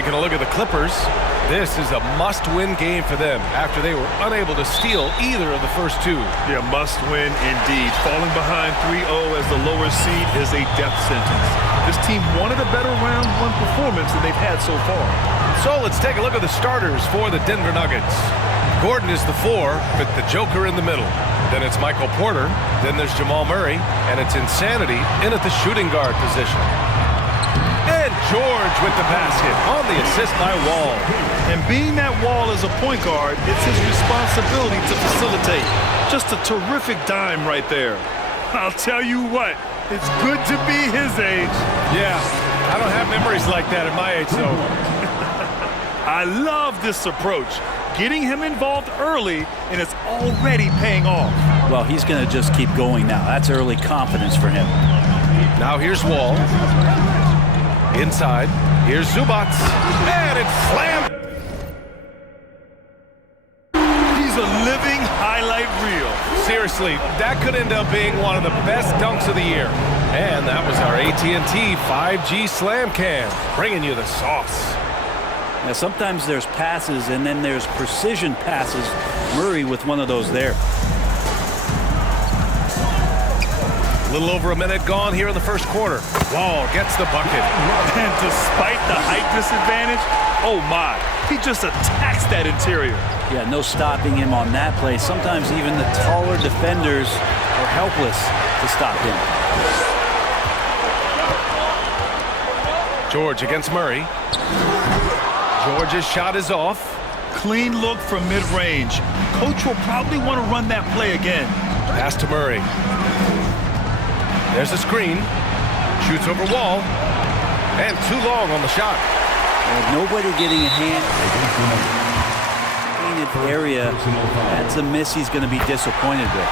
Taking a look at the Clippers, this is a must-win game for them after they were unable to steal either of the first two. Yeah, must-win indeed. Falling behind 3-0 as the lower seed is a death sentence. This team wanted a better round one performance than they've had so far. So let's take a look at the starters for the Denver Nuggets. Gordon is the 4, with the Joker in the middle. Then it's Michael Porter. Then there's Jamal Murray. And it's Insanity in at the shooting guard position. And George with the basket on the assist by Wall. And being that Wall as a point guard, it's his responsibility to facilitate. Just a terrific dime right there. I'll tell you what, it's good to be his age. Yeah, I don't have memories like that at my age, though. I love this approach. Getting him involved early, and it's already paying off. Well, he's going to just keep going now. That's early confidence for him. Now here's Wall. Inside, here's Zubats, and it's slammed. He's a living highlight reel. Seriously, that could end up being one of the best dunks of the year. And that was our AT&T 5G Slam Cam, bringing you the sauce. Now, sometimes there's passes, and then there's precision passes. Murray with one of those there. A little over a minute gone here in the first quarter. Wall gets the bucket. And despite the height disadvantage, oh my, he just attacks that interior. Yeah, no stopping him on that play. Sometimes even the taller defenders are helpless to stop him. George against Murray. George's shot is off. Clean look from mid-range. Coach will probably want to run that play again. Pass to Murray. There's a screen. Shoots over Wall. And too long on the shot. Nobody getting a hand. Painted area. That's a miss he's going to be disappointed with.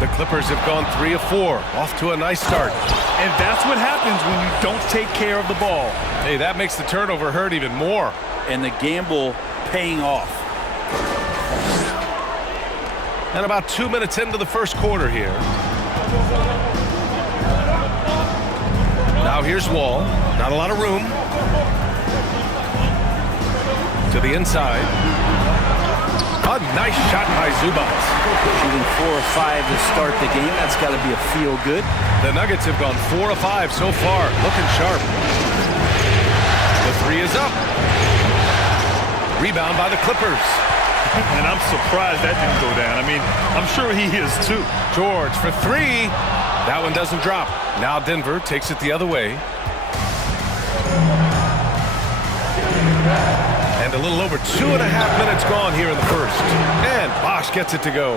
The Clippers have gone 3 of 4. Off to a nice start. And that's what happens when you don't take care of the ball. Hey, that makes the turnover hurt even more. And the gamble paying off. And about 2 minutes into the first quarter here. Now here's Wall. Not a lot of room. To the inside. A nice shot by Zubats. Shooting 4 of 5 to start the game. That's got to be a feel good. The Nuggets have gone 4 of 5 so far. Looking sharp. The 3 is up. Rebound by the Clippers. And I'm surprised that didn't go down. I mean, I'm sure he is too. George for 3. That one doesn't drop. Now Denver takes it the other way. And a little over 2.5 minutes gone here in the first. And Bosh gets it to go.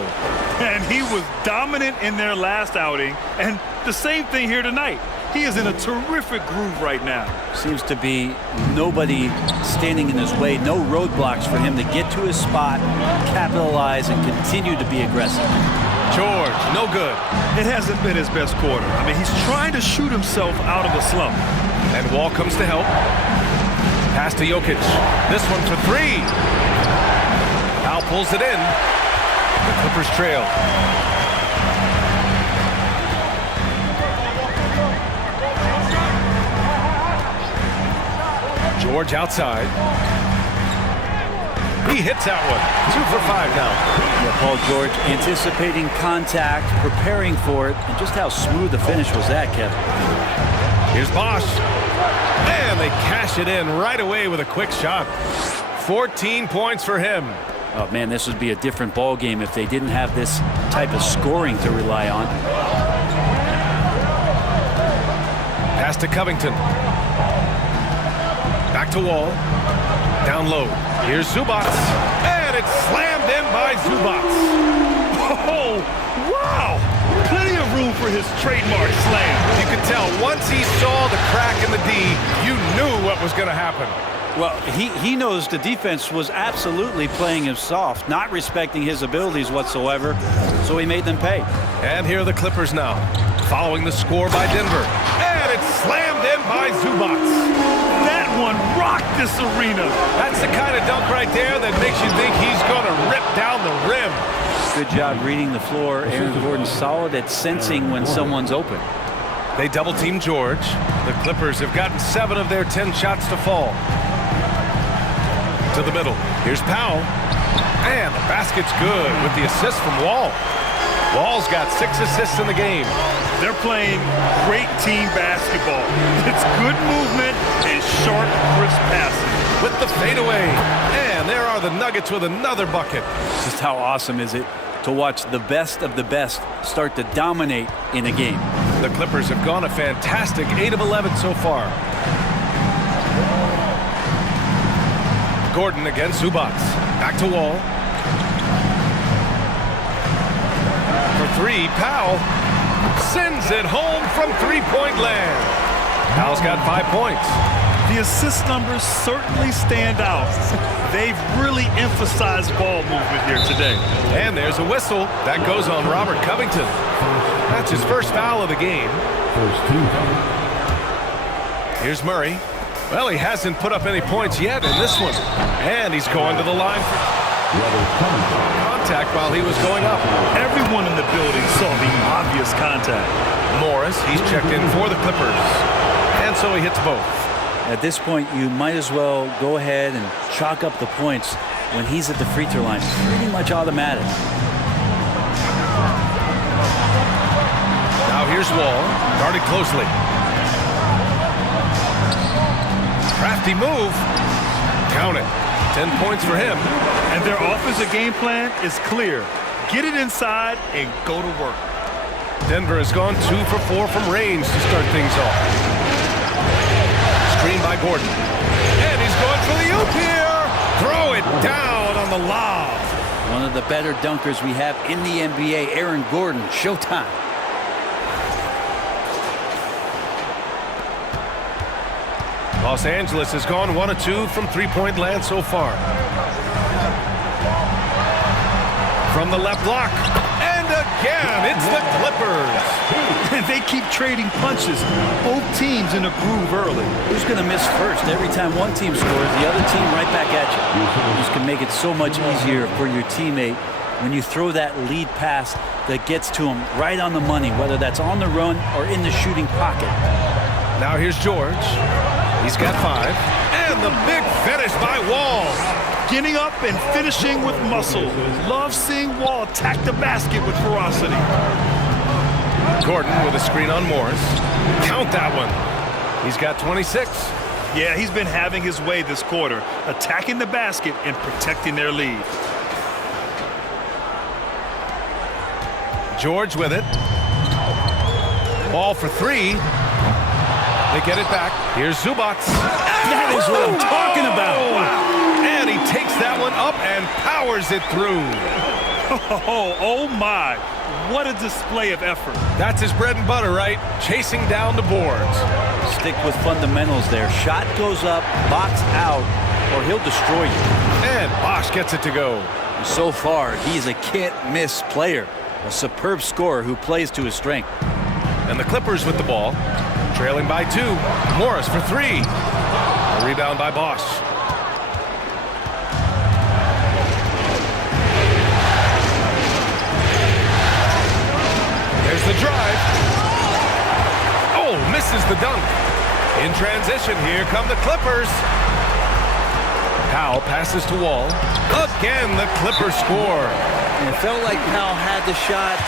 And he was dominant in their last outing. And the same thing here tonight. He is in a terrific groove right now. Seems to be nobody standing in his way. No roadblocks for him to get to his spot, capitalize, and continue to be aggressive. George, no good. It hasn't been his best quarter. I mean, he's trying to shoot himself out of a slump. And Wall comes to help. Pass to Jokic. This one for 3. Now pulls it in. The Clippers trail. George outside. He hits that one. 2 for 5 now. Yeah, Paul George anticipating contact, preparing for it, and just how smooth the finish was that, Kevin. Here's Bosh. And they cash it in right away with a quick shot. 14 points for him. Oh, man, this would be a different ball game if they didn't have this type of scoring to rely on. Pass to Covington. Back to Wall. Down low. Here's Zubats. And it's slammed in by Zubats. Oh, wow! Plenty of room for his trademark slam. You could tell once he saw the crack in the D, you knew what was going to happen. Well, he knows the defense was absolutely playing him soft, not respecting his abilities whatsoever, so he made them pay. And here are the Clippers now, following the score by Denver. And it's slammed in by Zubats. That one rocked this arena. That's the kind of dunk right there that makes you think he's going to rip down the rim. Good job reading the floor. Aaron Gordon's solid at sensing when someone's open. They double-team George. The Clippers have gotten 7 of their 10 shots to fall. To the middle. Here's Powell. And the basket's good with the assist from Wall. Wall's got 6 assists in the game. They're playing great team basketball. It's good movement and sharp, crisp passing. With the fadeaway. And there are the Nuggets with another bucket. Just how awesome is it to watch the best of the best start to dominate in a game. The Clippers have gone a fantastic 8 of 11 so far. Gordon against Zubac. Back to Wall. For 3, Powell sends it home from three-point land. Powell's got 5 points. The assist numbers certainly stand out. They've really emphasized ball movement here today. And there's a whistle. That goes on Robert Covington. That's his first foul of the game. Here's Murray. Well, he hasn't put up any points yet in this one. And he's going to the line for contact while he was going up. Everyone in the building saw the obvious contact. Morris, he's checked in for the Clippers. And so he hits both. At this point, you might as well go ahead and chalk up the points when he's at the free throw line. Pretty much automatic. Now here's Wall, guarded closely. Crafty move. Count it. 10 points for him. And their offensive game plan is clear. Get it inside and go to work. Denver has gone 2 for 4 from range to start things off. Screen by Gordon. And he's going for the oop here. Throw it down on the lob. One of the better dunkers we have in the NBA, Aaron Gordon. Showtime. Los Angeles has gone 1 of 2 from three-point land so far. From the left block. And again, it's the Clippers. They keep trading punches. Both teams in a groove early. Who's going to miss first? Every time one team scores, the other team right back at you. This can make it so much easier for your teammate when you throw that lead pass that gets to him right on the money, whether that's on the run or in the shooting pocket. Now here's George. He's got 5. And the big finish by Wall. Getting up and finishing with muscle. Love seeing Wall attack the basket with ferocity. Gordon with a screen on Morris. Count that one. He's got 26. Yeah, he's been having his way this quarter, attacking the basket and protecting their lead. George with it. Ball for 3. They get it back. Here's Zubac. That is what I'm talking about. And he takes that one up and powers it through. Oh my. What a display of effort. That's his bread and butter, right? Chasing down the boards. Stick with fundamentals there. Shot goes up, box out, or he'll destroy you. And Bosh gets it to go. So far, he's a can't-miss player. A superb scorer who plays to his strength. And the Clippers with the ball. Trailing by 2. Morris for 3. A rebound by Bosh. There's the drive. Oh, misses the dunk. In transition, here come the Clippers. Powell passes to Wall. Again, the Clippers score. And it felt like Powell had the shot.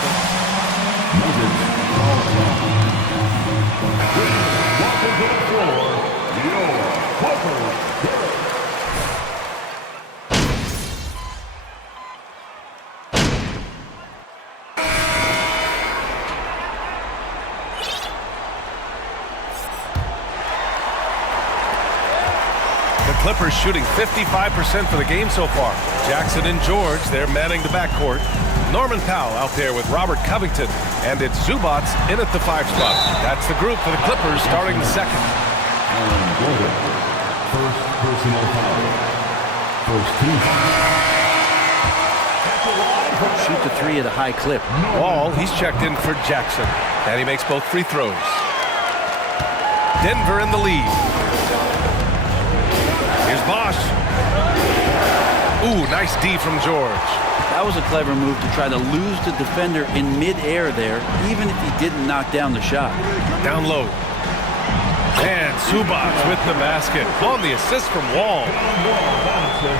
Clippers shooting 55% for the game so far. Jackson and George, they're manning the backcourt. Norman Powell out there with Robert Covington. And it's Zubac in at the 5 spot. That's the group for the Clippers starting the second. First personal foul. First team. Shoot the 3 at a high clip. Wall, he's checked in for Jackson. And he makes both free throws. Denver in the lead. Here's Bosh. Ooh, nice D from George. That was a clever move to try to lose the defender in midair there, even if he didn't knock down the shot. Down low. And Subats with the basket on the assist from Wall.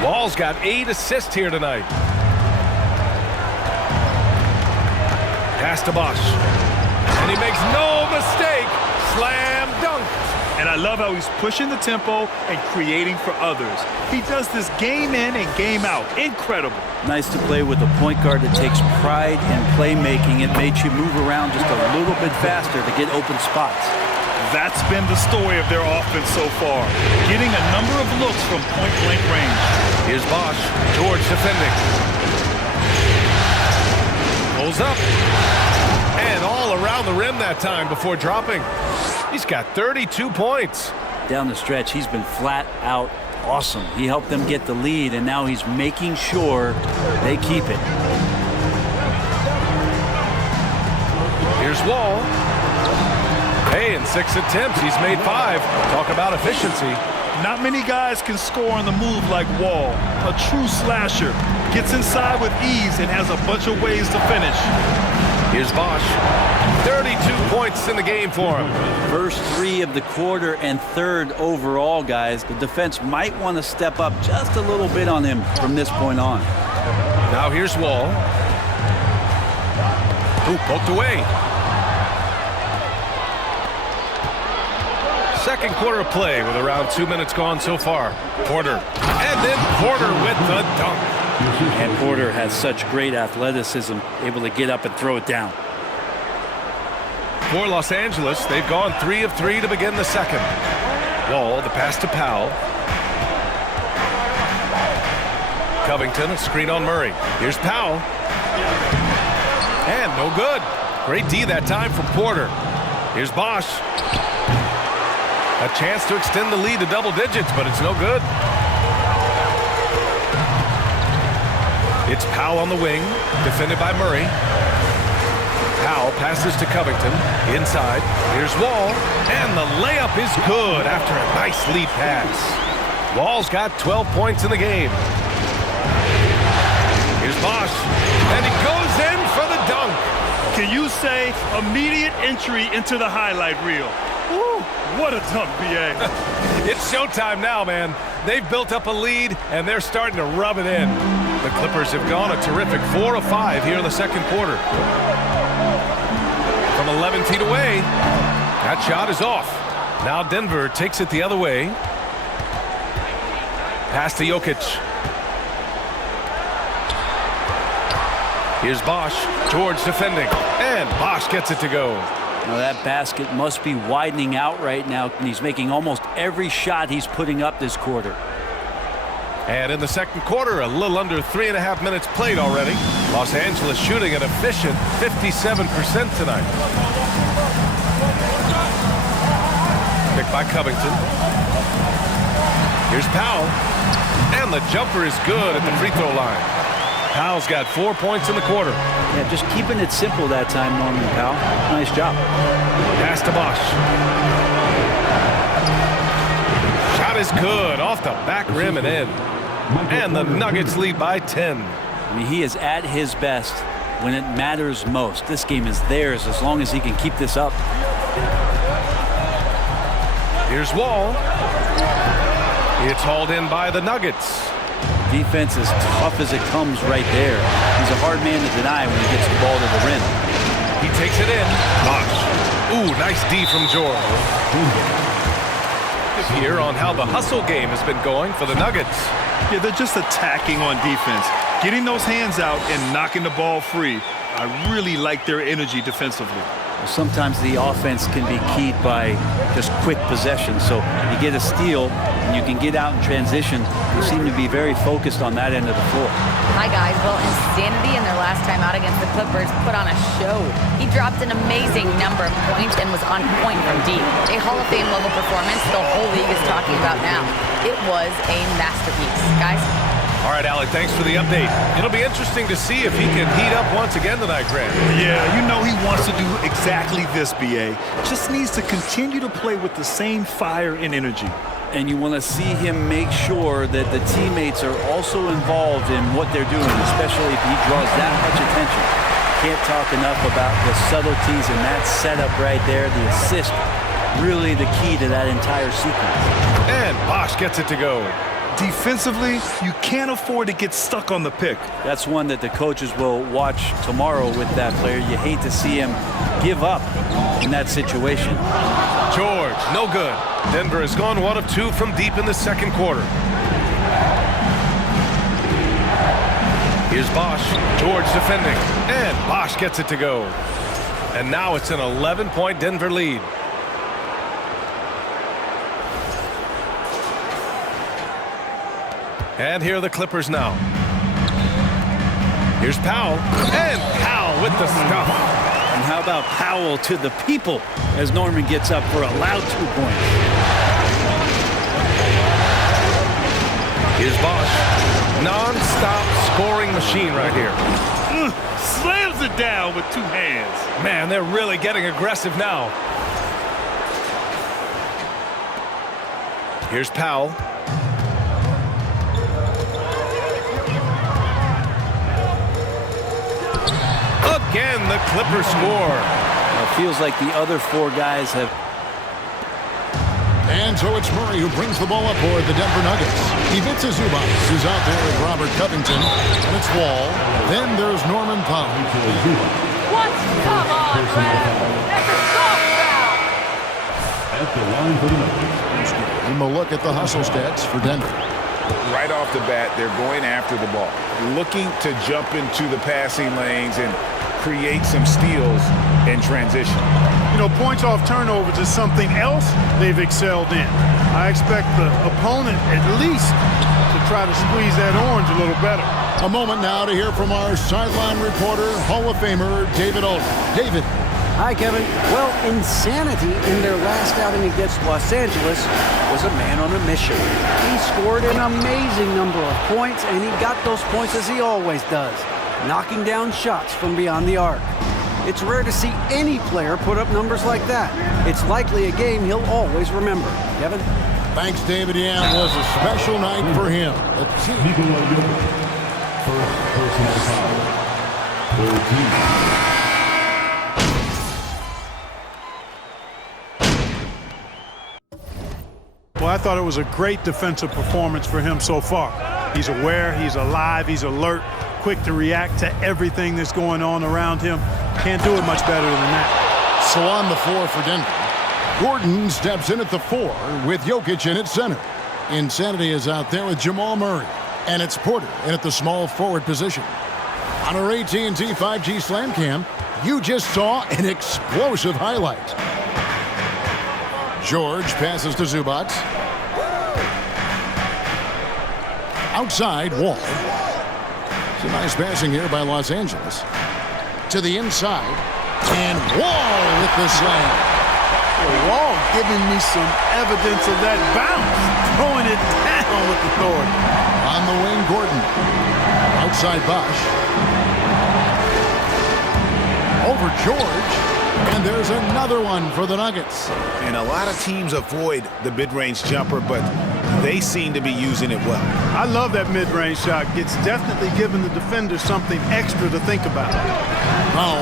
Wall's got 8 assists here tonight. Pass to Bosh. And he makes no mistake. Slam dunk. And I love how he's pushing the tempo and creating for others. He does this game in and game out. Incredible. Nice to play with a point guard that takes pride in playmaking. It makes you move around just a little bit faster to get open spots. That's been the story of their offense so far. Getting a number of looks from point-blank range. Here's Bosh. George defending. Pulls up. And all around the rim that time before dropping. He's got 32 points. Down the stretch, he's been flat out awesome. He helped them get the lead, and now he's making sure they keep it. Here's Wall. Hey, in 6 attempts, he's made 5. Talk about efficiency. Not many guys can score on the move like Wall. A true slasher. Gets inside with ease and has a bunch of ways to finish. Here's Bosh. 32 points in the game for him. First 3 of the quarter and 3rd overall, guys. The defense might want to step up just a little bit on him from this point on. Now here's Wall. Ooh, poked away. Second quarter of play with around 2 minutes gone so far. Porter. And then Porter with the dunk. And Porter has such great athleticism, able to get up and throw it down. For Los Angeles, they've gone 3 of 3 to begin the second. Wall, the pass to Powell. Covington, a screen on Murray. Here's Powell. And no good. Great D that time from Porter. Here's Bosh. A chance to extend the lead to double digits, but it's no good. It's Powell on the wing, defended by Murray. Powell passes to Covington, inside. Here's Wall, and the layup is good after a nice lead pass. Wall's got 12 points in the game. Here's Bosh, and he goes in for the dunk. Can you say immediate entry into the highlight reel? Woo, what a dunk, B.A. It's showtime now, man. They've built up a lead, and they're starting to rub it in. The Clippers have gone a terrific 4 of 5 here in the second quarter. From 11 feet away, that shot is off. Now Denver takes it the other way. Pass to Jokic. Here's Bosh. George defending. And Bosh gets it to go. Now that basket must be widening out right now, and he's making almost every shot he's putting up this quarter. And in the second quarter, a little under 3.5 minutes played already. Los Angeles shooting an efficient 57% tonight. Picked by Covington. Here's Powell. And the jumper is good at the free throw line. Powell's got 4 points in the quarter. Yeah, just keeping it simple that time, Norman Powell. Nice job. Pass to Bosh. Shot is good off the back rim and in. And the Nuggets lead by 10. I mean, he is at his best when it matters most. This game is theirs as long as he can keep this up. Here's Wall. It's hauled in by the Nuggets. Defense is tough as it comes right there. He's a hard man to deny when he gets the ball to the rim. He takes it in. Bosh. Ooh, nice D from George. Here on how the hustle game has been going for the Nuggets. Yeah, they're just attacking on defense. Getting those hands out and knocking the ball free. I really like their energy defensively. Sometimes the offense can be keyed by just quick possession. So you get a steal and you can get out in transition. They seem to be very focused on that end of the floor. Hi, guys. Well, Insanity in their last time out against the Clippers put on a show. He dropped an amazing number of points and was on point from deep. A Hall of Fame level performance the whole league is talking about now. It was a masterpiece. Guys? All right, Alec, thanks for the update. It'll be interesting to see if he can heat up once again tonight, Grant. Yeah, you know he wants to do exactly this, B.A. Just needs to continue to play with the same fire and energy. And you want to see him make sure that the teammates are also involved in what they're doing, especially if he draws that much attention. Can't talk enough about the subtleties in that setup right there. The assist, really the key to that entire sequence. And Bosh gets it to go. Defensively, you can't afford to get stuck on the pick. That's one that the coaches will watch tomorrow with that player. You hate to see him give up in that situation. George, no good. Denver has gone 1 of 2 from deep in the second quarter. Here's Bosh. George defending. And Bosh gets it to go. And now it's an 11-point Denver lead. And here are the Clippers now. Here's Powell. And Powell with the stuff. And how about Powell to the people as Norman gets up for a loud 2 points. Here's Bosh. Non-stop scoring machine right here. Slams it down with 2 hands. Man, they're really getting aggressive now. Here's Powell. Again, the Clippers score. It feels like the other 4 guys have. And so it's Murray who brings the ball up for the Denver Nuggets. Ivica Zubac is out there with Robert Covington. And it's Wall. Then there's Norman Powell. What? Come on, Brad. That's a soft foul. At the line for the Nuggets. And we'll look at the hustle stats for Denver. Right off the bat, they're going after the ball, looking to jump into the passing lanes and create some steals in transition. You know, points off turnovers is something else they've excelled in. I expect the opponent at least to try to squeeze that orange a little better. A moment now to hear from our sideline reporter, Hall of Famer David Aldridge. David. Hi, Kevin. Well, insanity in their last outing against Los Angeles was a man on a mission. He scored an amazing number of points, and he got those points as he always does, knocking down shots from beyond the arc. It's rare to see any player put up numbers like that. It's likely a game he'll always remember. Kevin? Thanks, David. Yeah, it was a special night for him. Nikola Jokic. First personal foul. 13. Well, I thought it was a great defensive performance for him so far. He's aware, he's alive, he's alert, quick to react to everything that's going on around him. Can't do it much better than that. So on the floor for Denver, Gordon steps in at the 4 with Jokic in at center. Insanity is out there with Jamal Murray. And it's Porter in at the small forward position. On our AT&T 5G Slam Cam, you just saw an explosive highlight. George passes to Zubac. Outside, Wall. It's a nice passing here by Los Angeles. To the inside. And Wall with the slam. Wall giving me some evidence of that bounce. Throwing it down with authority. On the wing, Gordon. Outside, Bosh. Over George. And there's another one for the Nuggets. And a lot of teams avoid the mid-range jumper, but they seem to be using it well. I love that mid-range shot. It's definitely giving the defender something extra to think about. Oh,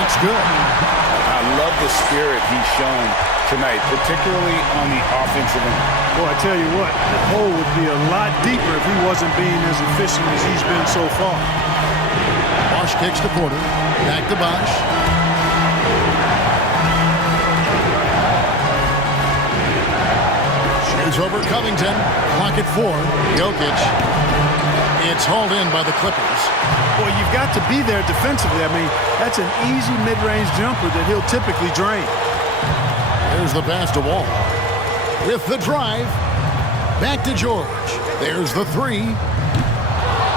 that's good. I love the spirit he's shown tonight, particularly on the offensive end. Boy, I tell you what, the hole would be a lot deeper if he wasn't being as efficient as he's been so far. Bosh kicks to Porter. Back to Bosh. Shoots over Covington. Clock at 4. Jokic. It's hauled in by the Clippers. Boy, you've got to be there defensively. I mean, that's an easy mid-range jumper that he'll typically drain. There's the pass to Wall. With the drive. Back to George. There's the 3.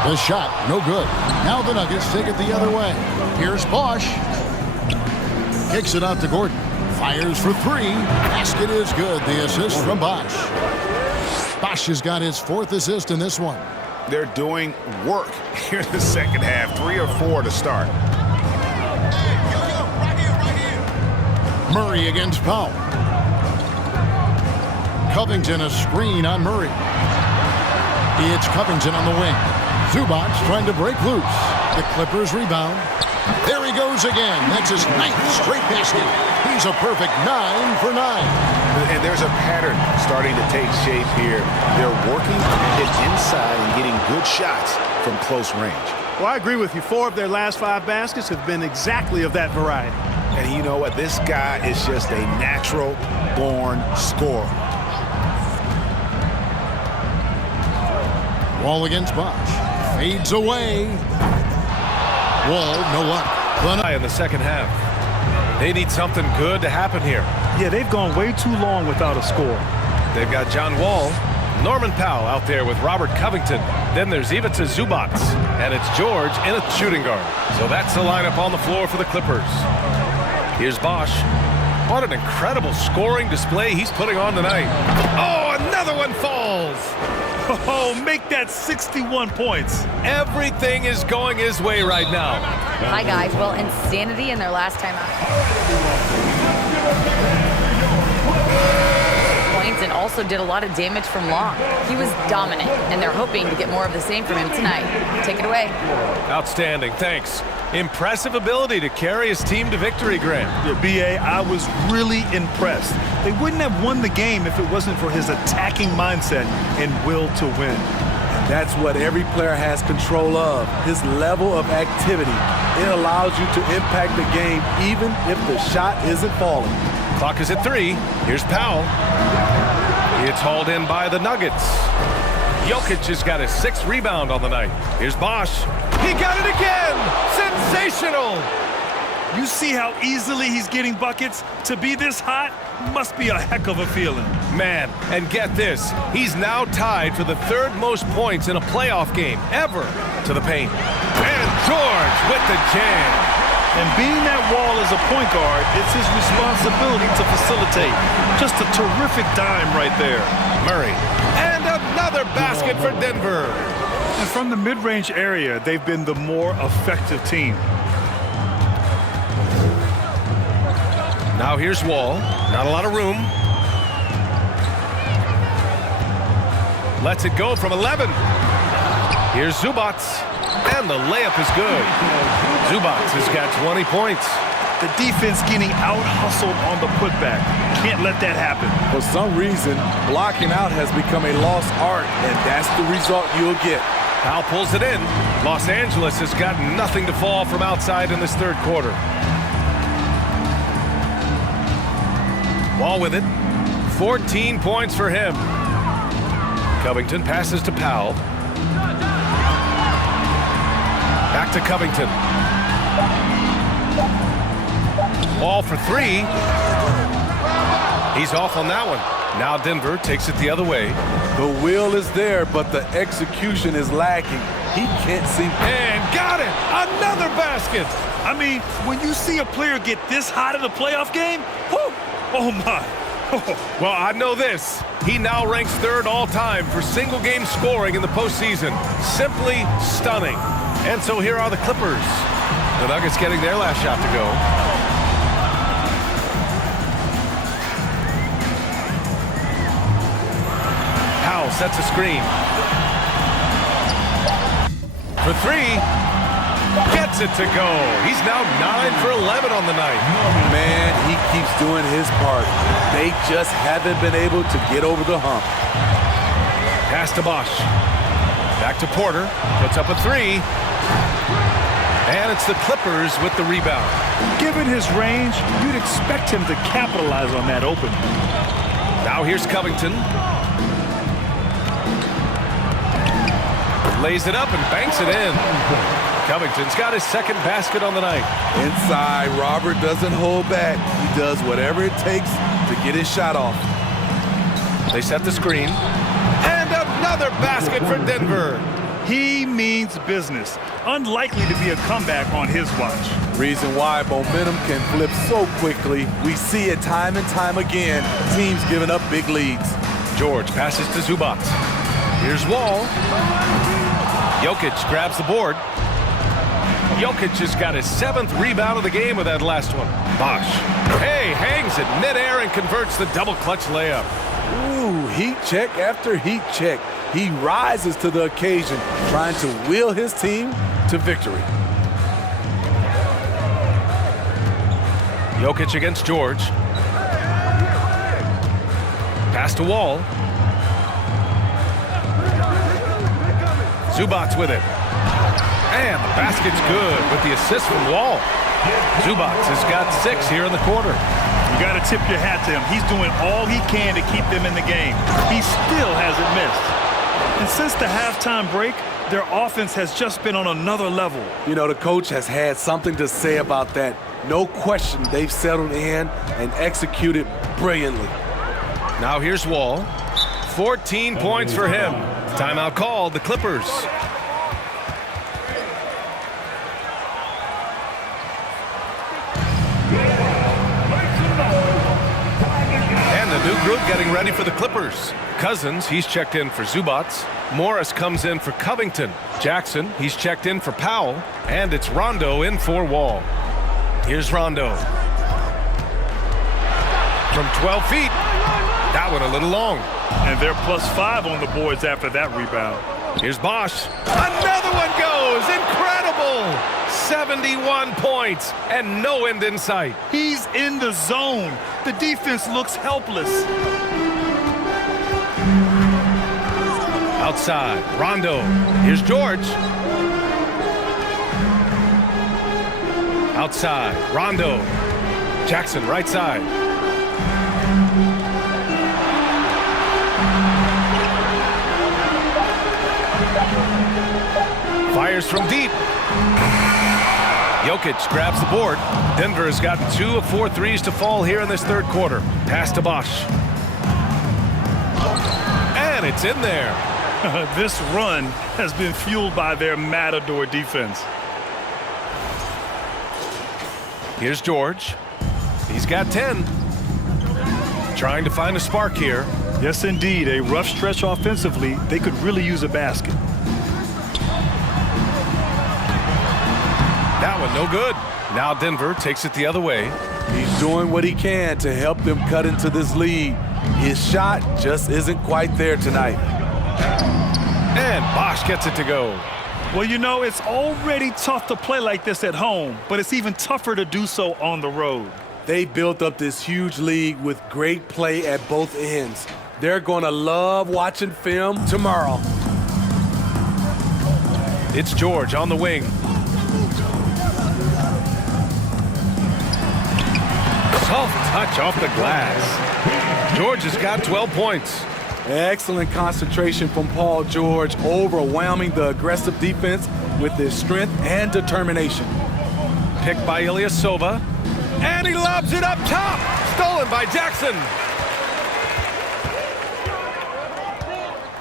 The shot, no good. Now the Nuggets take it the other way. Here's Bosh. Kicks it out to Gordon. Fires for 3. Basket is good. The assist from Bosh. Bosh has got his 4th assist in this one. They're doing work here in the second half. 3 or 4 to start. Murray against Powell. Covington a screen on Murray. It's Covington on the wing. Zubac trying to break loose. The Clippers rebound. There he goes again. That's his 9th straight basket. He's a perfect 9 for 9. And there's a pattern starting to take shape here. They're working it inside and getting good shots from close range. Well, I agree with you. 4 of their last 5 baskets have been exactly of that variety. And you know what? This guy is just a natural-born scorer. Wall against Bosh. Fades away. Wall, no luck. In the second half. They need something good to happen here. Yeah, they've gone way too long without a score. They've got John Wall, Norman Powell out there with Robert Covington. Then there's Ivica Zubac, and it's George in a shooting guard. So that's the lineup on the floor for the Clippers. Here's Bosh. What an incredible scoring display he's putting on tonight. Oh, another one falls. Oh, make that 61 points. Everything is going his way right now. Hi, guys. Well, insanity in their last time out. Points and also did a lot of damage from long. He was dominant, and they're hoping to get more of the same from him tonight. Take it away. Outstanding. Thanks. Impressive ability to carry his team to victory, Graham. Yeah, B.A., I was really impressed. They wouldn't have won the game if it wasn't for his attacking mindset and will to win. That's what every player has control of, his level of activity. It allows you to impact the game even if the shot isn't falling. Clock is at 3. Here's Powell. It's hauled in by the Nuggets. Jokic has got his 6th rebound on the night. Here's Bosh. He got it again! Sensational! You see how easily he's getting buckets? To be this hot must be a heck of a feeling. Man, and get this. He's now tied for the 3rd most points in a playoff game ever to the paint. And George with the jam. And being that Wall as a point guard, it's his responsibility to facilitate. Just a terrific dime right there. Murray. And another basket for Denver. And from the mid-range area, they've been the more effective team. Now here's Wall. Not a lot of room. Lets it go from 11. Here's Zubac. And the layup is good. Zubac has got 20 points. The defense getting out-hustled on the putback. Can't let that happen. For some reason, blocking out has become a lost art, and that's the result you'll get. Powell pulls it in. Los Angeles has got nothing to fall from outside in this 3rd quarter. Wall with it. 14 points for him. Covington passes to Powell. Back to Covington. Wall for 3. He's off on that one. Now Denver takes it the other way. The will is there, but the execution is lacking. He can't see. And got it! Another basket! I mean, when you see a player get this hot in a playoff game, whoo, oh my. Well, I know this. He now ranks 3rd all-time for single-game scoring in the postseason. Simply stunning. And so here are the Clippers. The Nuggets getting their last shot to go. Powell sets a screen. For 3. Gets it to go. He's now 9 for 11 on the night. Man, he keeps doing his part. They just haven't been able to get over the hump. Pass to Bosh. Back to Porter. Puts up a 3. And it's the Clippers with the rebound. Given his range, you'd expect him to capitalize on that opening. Now here's Covington. Lays it up and banks it in. Covington's got his 2nd basket on the night. Inside, Robert doesn't hold back. He does whatever it takes to get his shot off. They set the screen. And another basket for Denver. He means business. Unlikely to be a comeback on his watch. Reason why momentum can flip so quickly. We see it time and time again. Teams giving up big leads. George passes to Zubac. Here's Wall. Jokic grabs the board. Jokic has got his 7th rebound of the game with that last one. Bosh. Hey, hangs it midair and converts the double clutch layup. Ooh, heat check after heat check. He rises to the occasion, trying to wheel his team to victory. Jokic against George. Pass to Wall. Zubac with it. And the basket's good with the assist from Wall. Zubac has got 6 here in the quarter. You got to tip your hat to him. He's doing all he can to keep them in the game. He still hasn't missed. And since the halftime break, their offense has just been on another level. You know, the coach has had something to say about that. No question, they've settled in and executed brilliantly. Now here's Wall. 14 points for him. Timeout called, the Clippers. And the new group getting ready for the Clippers. Cousins, he's checked in for Zubac. Morris comes in for Covington. Jackson, he's checked in for Powell. And it's Rondo in for Wall. Here's Rondo. From 12 feet. That one a little long. And they're +5 on the boards after that rebound. Here's Bosh. Another one goes. Incredible. 71 points and no end in sight. He's in the zone. The defense looks helpless. Outside, Rondo. Here's George. Outside, Rondo. Jackson, right side. Fires from deep. Jokic grabs the board. Denver has got 2 of 4 threes to fall here in this third quarter. Pass to Bosh. And it's in there. This run has been fueled by their Matador defense. Here's George. He's got 10. Trying to find a spark here. Yes, indeed. A rough stretch offensively. They could really use a basket. That one no good. Now Denver takes it the other way. He's doing what he can to help them cut into this lead. His shot just isn't quite there tonight. And Bosh gets it to go. Well, you know, it's already tough to play like this at home, but it's even tougher to do so on the road. They built up this huge lead with great play at both ends. They're going to love watching film tomorrow. It's George on the wing. Soft touch off the glass. George has got 12 points. Excellent concentration from Paul George, overwhelming the aggressive defense with his strength and determination. Picked by Ilyasova. And he lobs it up top. Stolen by Jackson.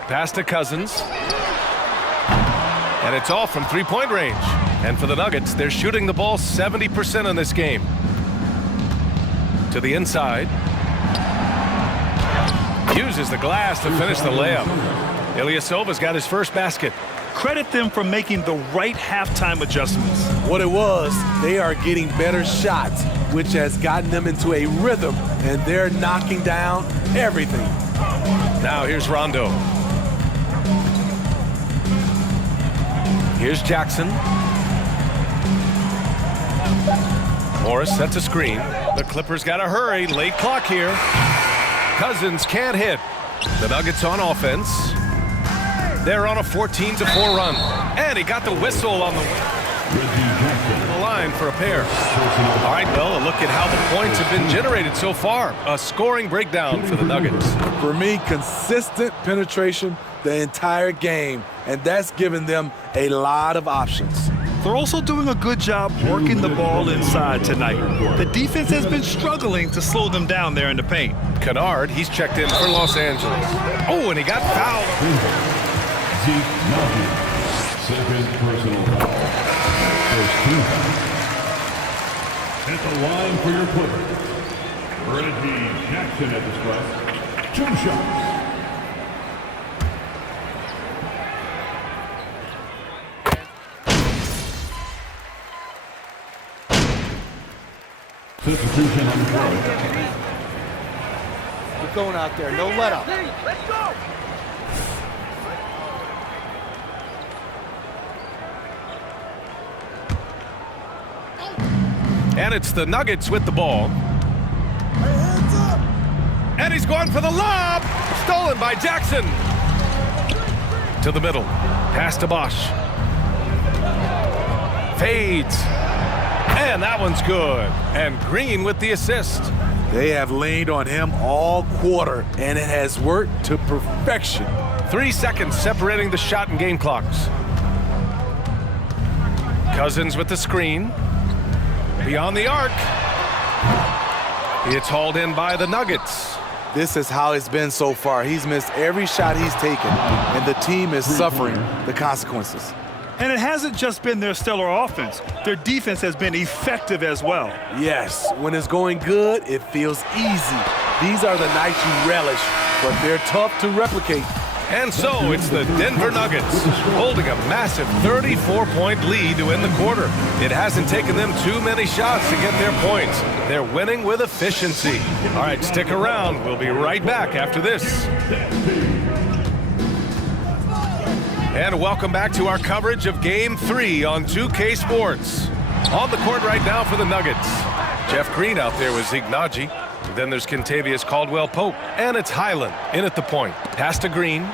Pass to Cousins. And it's all from three-point range. And for the Nuggets, they're shooting the ball 70% in this game. To the inside. Uses the glass to finish the layup. Ilyasova's got his first basket. Credit them for making the right halftime adjustments. What it was, they are getting better shots, which has gotten them into a rhythm, and they're knocking down everything. Now here's Rondo. Here's Jackson. Morris sets a screen. The Clippers got to hurry. Late clock here. Cousins can't hit. The Nuggets on offense. They're on a 14-4 run. And he got the whistle on the line for a pair. All right, well, a look at how the points have been generated so far. A scoring breakdown for the Nuggets. For me, consistent penetration the entire game, and that's given them a lot of options. They're also doing a good job working the ball inside tonight. The defense has been struggling to slow them down there in the paint. Kennard, he's checked in for Los Angeles. Oh, and he got fouled. Second personal foul. First team foul. At the line for your Clippers, Reggie Jackson at the stripe. 2 shots. Substitution on the floor. going out there. No let up. Let's go. And it's the Nuggets with the ball. And he's going for the lob. Stolen by Jackson. To the middle. Pass to Bosh. Fades. And that one's good. And Green with the assist. They have leaned on him all quarter, and it has worked to perfection. 3 seconds separating the shot and game clocks. Cousins with the screen. Beyond the arc. It's hauled in by the Nuggets. This is how it's been so far. He's missed every shot he's taken, and the team is suffering the consequences. And it hasn't just been their stellar offense. Their defense has been effective as well. Yes, when it's going good, it feels easy. These are the nights you relish, but they're tough to replicate. And so it's the Denver Nuggets holding a massive 34-point lead to end the quarter. It hasn't taken them too many shots to get their points. They're winning with efficiency. All right, stick around. We'll be right back after this. And welcome back to our coverage of Game 3 on 2K Sports. On the court right now for the Nuggets. Jeff Green out there with Zeke Naji. Then there's Kentavious Caldwell-Pope. And it's Highland in at the point. Pass to Green.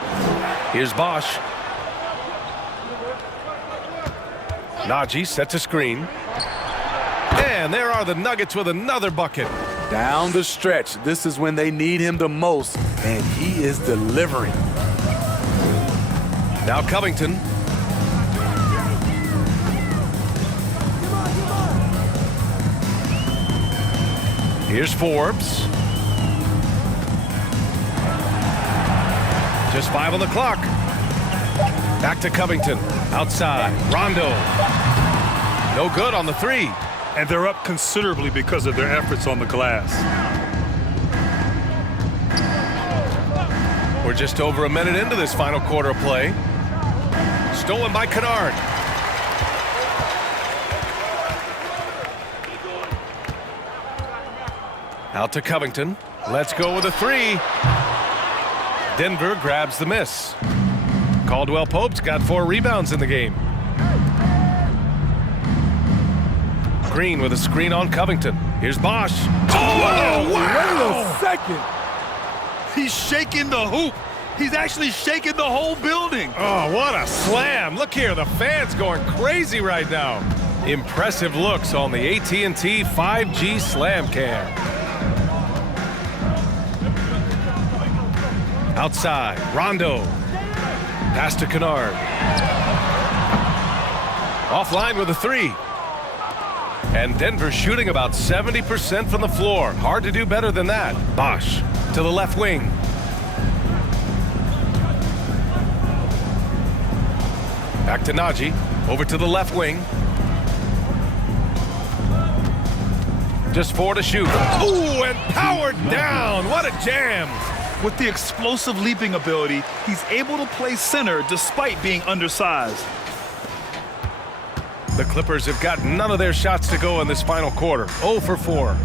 Here's Bosh. Naji sets a screen. And there are the Nuggets with another bucket. Down the stretch, this is when they need him the most, and he is delivering. Now Covington. Here's Forbes. Just 5 on the clock. Back to Covington. Outside. Rondo. No good on the 3. And they're up considerably because of their efforts on the glass. We're just over a minute into this final quarter of play. Stolen by Kennard. Out to Covington. Let's go with a 3. Denver grabs the miss. Caldwell-Pope's got 4 rebounds in the game. Green with a screen on Covington. Here's Bosh. Oh, wow! Wait a second. He's shaking the hoop. He's actually shaking the whole building. Oh, what a slam. Look here, the fans going crazy right now. Impressive looks on the AT&T 5G Slam Cam. Outside, Rondo. Pass to Kennard. Offline with a 3. And Denver shooting about 70% from the floor. Hard to do better than that. Bosh to the left wing. Back to Naji. Over to the left wing. Just 4 to shoot. Ooh, and powered down. What a jam. With the explosive leaping ability, he's able to play center despite being undersized. The Clippers have got none of their shots to go in this final quarter. 0 for 4.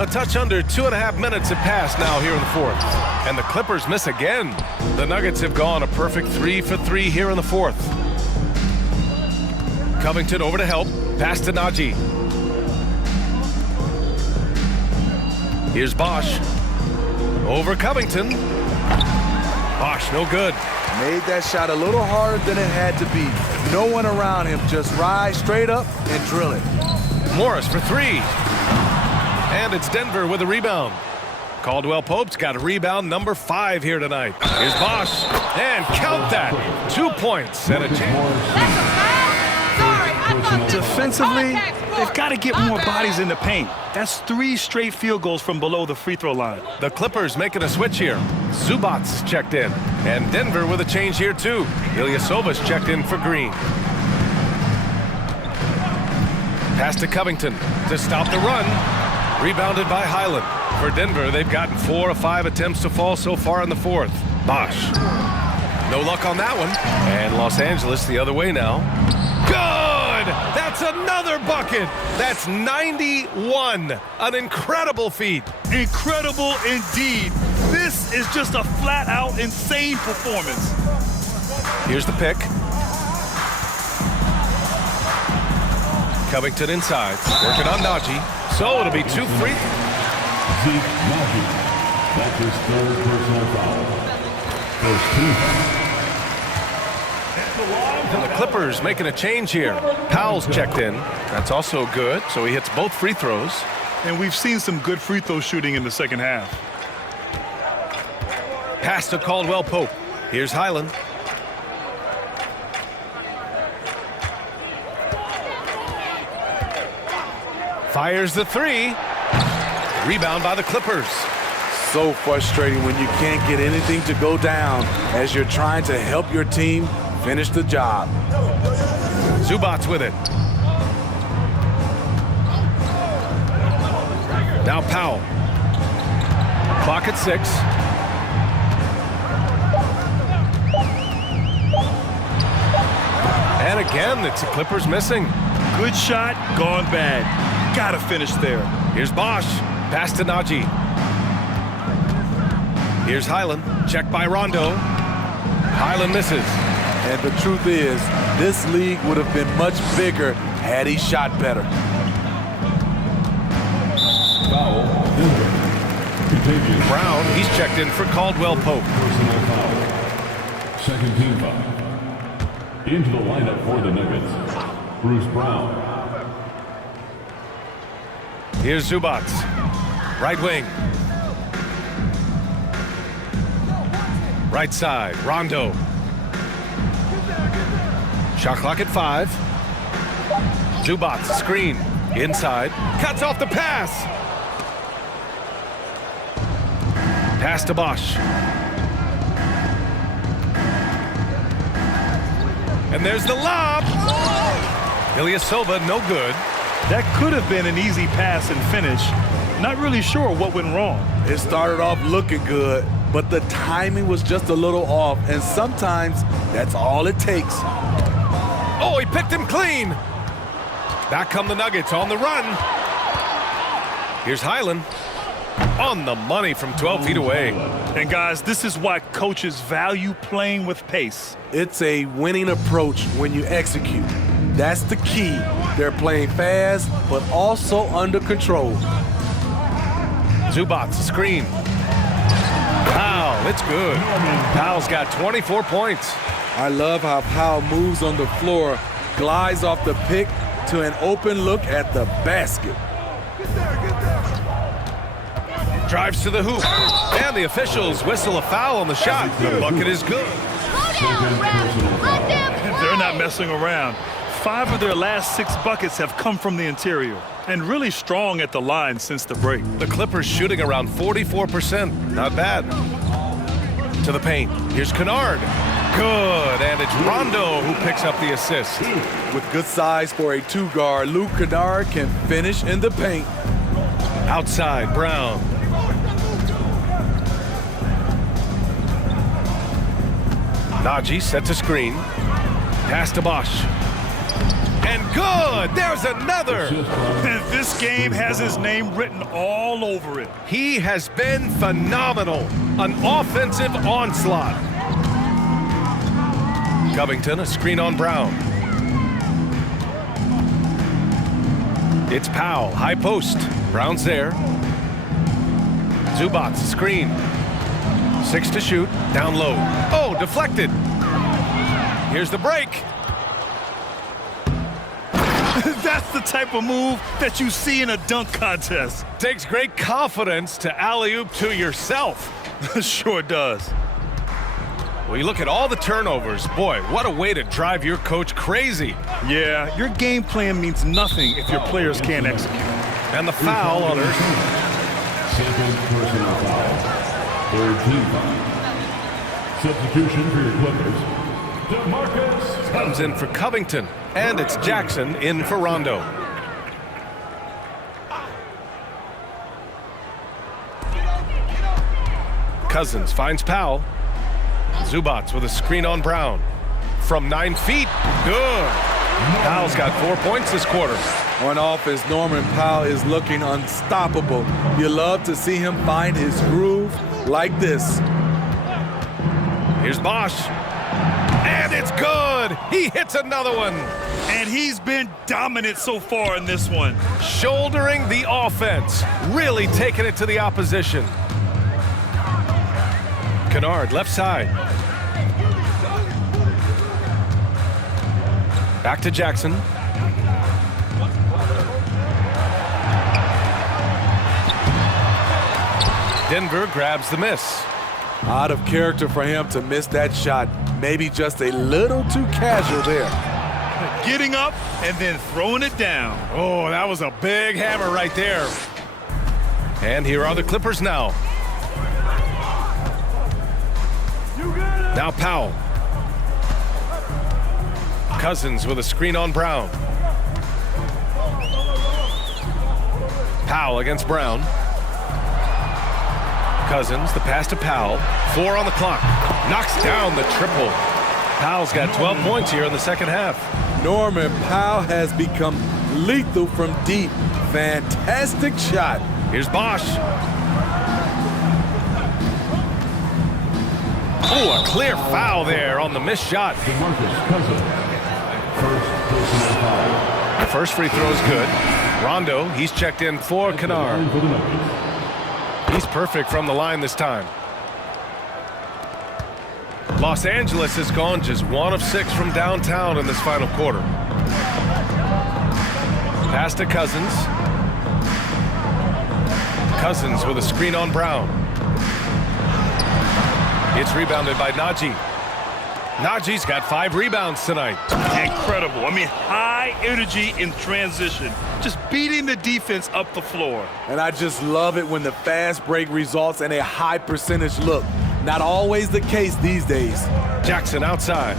A touch under 2.5 minutes have passed now here in the fourth. And the Clippers miss again. The Nuggets have gone a perfect 3 for 3 here in the fourth. Covington over to help. Pass to Naji. Here's Bosh. Over Covington. Bosh, no good. Made that shot a little harder than it had to be. No one around him. Just rise straight up and drill it. Morris for 3. And it's Denver with a rebound. Caldwell-Pope's got a rebound number 5 here tonight. Here's Bosh. And count that. 2 points and a chance. Defensively, they've got to get more bodies in the paint. That's 3 straight field goals from below the free throw line. The Clippers making a switch here. Zubats checked in. And Denver with a change here too. Ilyasovas checked in for Green. Pass to Covington to stop the run. Rebounded by Highland. For Denver, they've gotten 4 of 5 attempts to fall so far in the fourth. Bosh. No luck on that one. And Los Angeles the other way now. Good! That's another bucket. That's 91. An incredible feat. Incredible indeed. This is just a flat-out insane performance. Here's the pick. Covington inside, working on Najee. So it'll be 2 free. Zeke Najee. That's his third personal foul. First 2. And the Clippers making a change here. Powell's checked in. That's also good. So he hits both free throws. And we've seen some good free throw shooting in the second half. Pass to Caldwell Pope. Here's Highland. Fires the 3. Rebound by the Clippers. So frustrating when you can't get anything to go down as you're trying to help your team finish the job. Zubats with it. Now Powell. Clock at 6. And again, it's the Clippers missing. Good shot, gone bad. Gotta finish there. Here's Bosh. Pass to Najee. Here's Highland. Check by Rondo. Highland misses. And the truth is, this league would have been much bigger had he shot better. Foul. Denver. Contagious. Brown, he's checked in for Caldwell Pope. Personal foul. Second team foul. Into the lineup for the Nuggets, Bruce Brown. Here's Zubats. Right wing. Right side, Rondo. Shot clock at 5. Zubats, screen. Inside. Cuts off the pass. Pass to Bosh. And there's the lob. Ilyasova, no good. That could have been an easy pass and finish. Not really sure what went wrong. It started off looking good, but the timing was just a little off, and sometimes that's all it takes. Oh, he picked him clean. Back come the Nuggets on the run. Here's Highland. On the money from 12 feet away. And guys, this is why coaches value playing with pace. It's a winning approach when you execute. That's the key. They're playing fast, but also under control. Zubats, screen. Powell, it's good. Powell's got 24 points. I love how Powell moves on the floor, glides off the pick to an open look at the basket. Drives to the hoop. And the officials whistle a foul on the shot. The bucket is good. They're not messing around. 5 of their last 6 buckets have come from the interior. And really strong at the line since the break. The Clippers shooting around 44%. Not bad. To the paint. Here's Kennard. Good. And it's Rondo who picks up the assist. With good size for a 2-guard, Luke Kennard can finish in the paint. Outside, Brown. Najee sets a screen. Pass to Bosh. And good! There's another! And this game has his name written all over it. He has been phenomenal. An offensive onslaught. Covington, a screen on Brown. It's Powell, high post. Brown's there. Zubats, screen. 6 to shoot, down low. Oh, deflected. Here's the break. That's the type of move that you see in a dunk contest. Takes great confidence to alley-oop to yourself. Sure does. Well, you look at all the turnovers. Boy, what a way to drive your coach crazy. Yeah, your game plan means nothing if your players can't execute. And the foul on her. Second personal foul. Third team foul. Substitution for your Clippers. DeMarcus Comes in for Covington. And it's Jackson in for Rondo. Cousins finds Powell. Zubats with a screen on Brown. From 9 feet. Good. Powell's got 4 points this quarter. On offense, Norman Powell is looking unstoppable. You love to see him find his groove like this. Here's Bosh. And it's good. He hits another one. And he's been dominant so far in this one. Shouldering the offense. Really taking it to the opposition. Kennard, left side. Back to Jackson. Denver grabs the miss. Out of character for him to miss that shot. Maybe just a little too casual there. Getting up and then throwing it down. Oh, that was a big hammer right there. And here are the Clippers now. Now Powell. Cousins with a screen on Brown. Powell against Brown. Cousins, the pass to Powell. 4 on the clock. Knocks down the triple. Powell's got 12 points here in the second half. Norman Powell has become lethal from deep. Fantastic shot. Here's Bosh. Oh, a clear foul there on the missed shot. First free throw is good. Rondo, he's checked in for Kennard. He's perfect from the line this time. Los Angeles has gone just 1 of 6 from downtown in this final quarter. Pass to Cousins. Cousins with a screen on Brown. It's rebounded by Najee. Najee's got 5 rebounds tonight. Incredible. I mean, high energy in transition. Just beating the defense up the floor. And I just love it when the fast break results in a high percentage look. Not always the case these days. Jackson outside.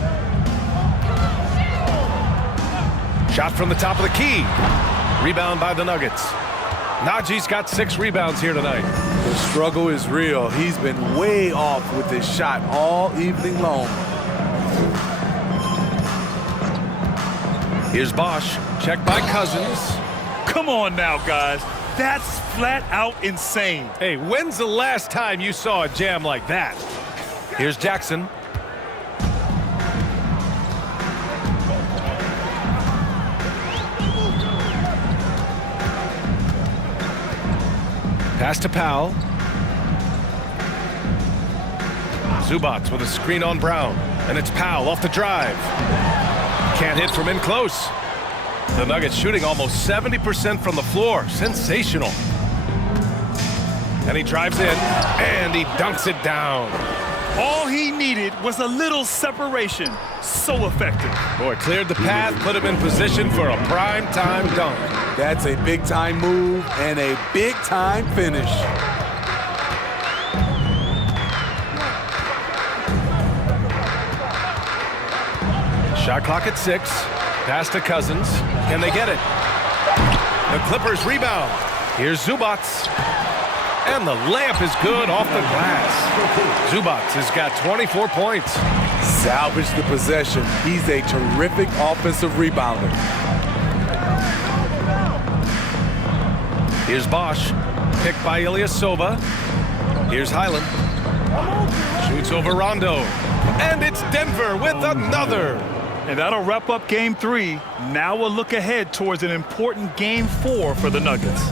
Shot from the top of the key. Rebound by the Nuggets. Najee's got 6 rebounds here tonight. The struggle is real. He's been way off with his shot all evening long. Here's Bosh. Checked by Cousins. Come on now, guys. That's flat out insane. Hey, when's the last time you saw a jam like that? Here's Jackson. Pass to Powell. Zubats with a screen on Brown. And it's Powell off the drive. Can't hit from in close. The Nuggets shooting almost 70% from the floor. Sensational. And he drives in, and he dunks it down. All he needed was a little separation. So effective. Boy, cleared the path, put him in position for a prime-time dunk. That's a big-time move and a big-time finish. Shot clock at 6. Pass to Cousins. Can they get it? The Clippers rebound. Here's Zubats. And the layup is good off the glass. Zubats has got 24 points. Salvage the possession. He's a terrific offensive rebounder. Here's Bosh. Picked by Ilyasova. Here's Highland. Shoots over Rondo. And it's Denver with another. And that'll wrap up Game 3. Now we'll look ahead towards an important Game 4 for the Nuggets.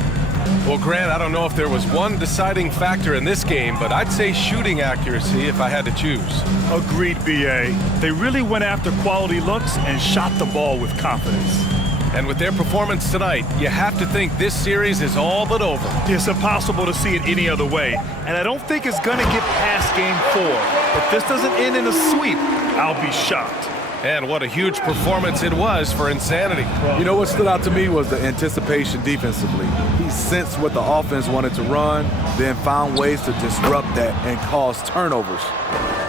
Well, Grant, I don't know if there was one deciding factor in this game, but I'd say shooting accuracy if I had to choose. Agreed, B.A. They really went after quality looks and shot the ball with confidence. And with their performance tonight, you have to think this series is all but over. It's impossible to see it any other way, and I don't think it's going to get past Game 4. If this doesn't end in a sweep, I'll be shocked. And what a huge performance it was for Insanity. You know what stood out to me was the anticipation defensively. He sensed what the offense wanted to run, then found ways to disrupt that and cause turnovers.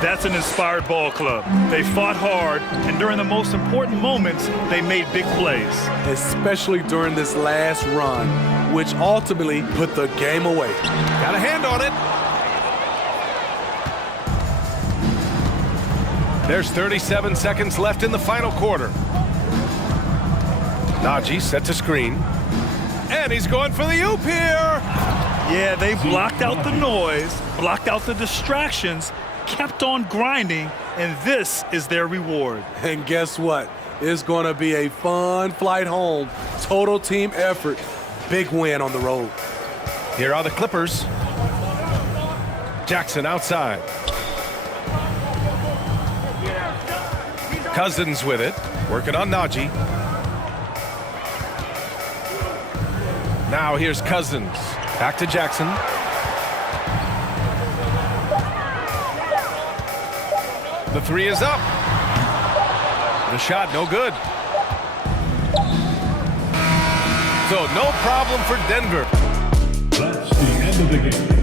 That's an inspired ball club. They fought hard, and during the most important moments, they made big plays. Especially during this last run, which ultimately put the game away. Got a hand on it. There's 37 seconds left in the final quarter. Najee set to screen. And he's going for the oop here. Yeah, they blocked out the noise, blocked out the distractions, kept on grinding, and this is their reward. And guess what? It's going to be a fun flight home. Total team effort. Big win on the road. Here are the Clippers. Jackson outside. Cousins with it, working on Najee. Now here's Cousins. Back to Jackson. The three is up. The shot no good. So no problem for Denver. That's the end of the game.